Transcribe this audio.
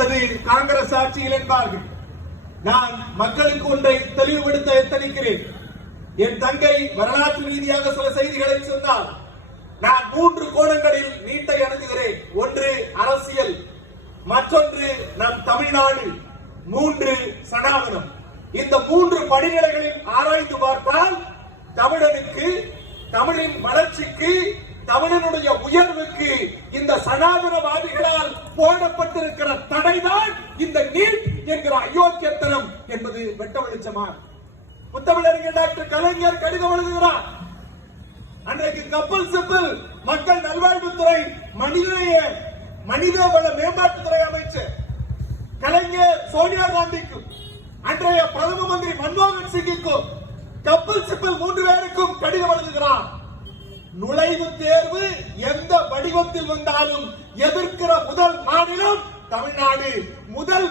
அடுத்தது காங்கிரஸ் ஆட்சியில் என்பார்கள். நான் மக்களுக்கு ஒன்றை தெளிவுபடுத்த எத்தனிக்கிறேன். என் தங்கை வரலாற்று ரீதியாக சில செய்திகளை சொன்னால், நான் 3 கோணங்களில் நீட்டை அணுகுகிறேன். ஒன்று அரசியல், மற்றொன்று நம் தமிழ்நாடு, 3 சனாதனம். இந்த 3 படிநிலைகளில் ஆராய்ந்து பார்த்தால் தமிழனுக்கு, தமிழின் வளர்ச்சிக்கு, தமிழனுடைய உயர்வுக்கு இந்த சனாதனவாதிகளால் போடப்பட்டிருக்கிற தடைதான் இந்த நீட் என்கிற அயோக்கியத்தனம் என்பது வெட்ட வெளிச்சமா. முத்தமிழறிஞர் டாக்டர் கலைஞர் கடிதம் எழுதுகிறார். அன்றைக்கு கப்பல் சிப்பில் மக்கள் நல்வாழ்வுத்துறை மனிதவள மேம்பாட்டுத்துறை அமைச்சர் கலைஞர் சோனியா காந்திக்கும் அன்றைய பிரதம மந்திரி மன்மோகன் சிங்கிற்கும் கப்பல் சிப்பில் 3 பேருக்கும் கடிதம் எழுதுகிறார். நுழைவுத் தேர்வு எந்த வடிவத்தில் வந்தாலும் எதிர்க்கிற முதல் மாநிலம் தமிழ்நாடு. முதல்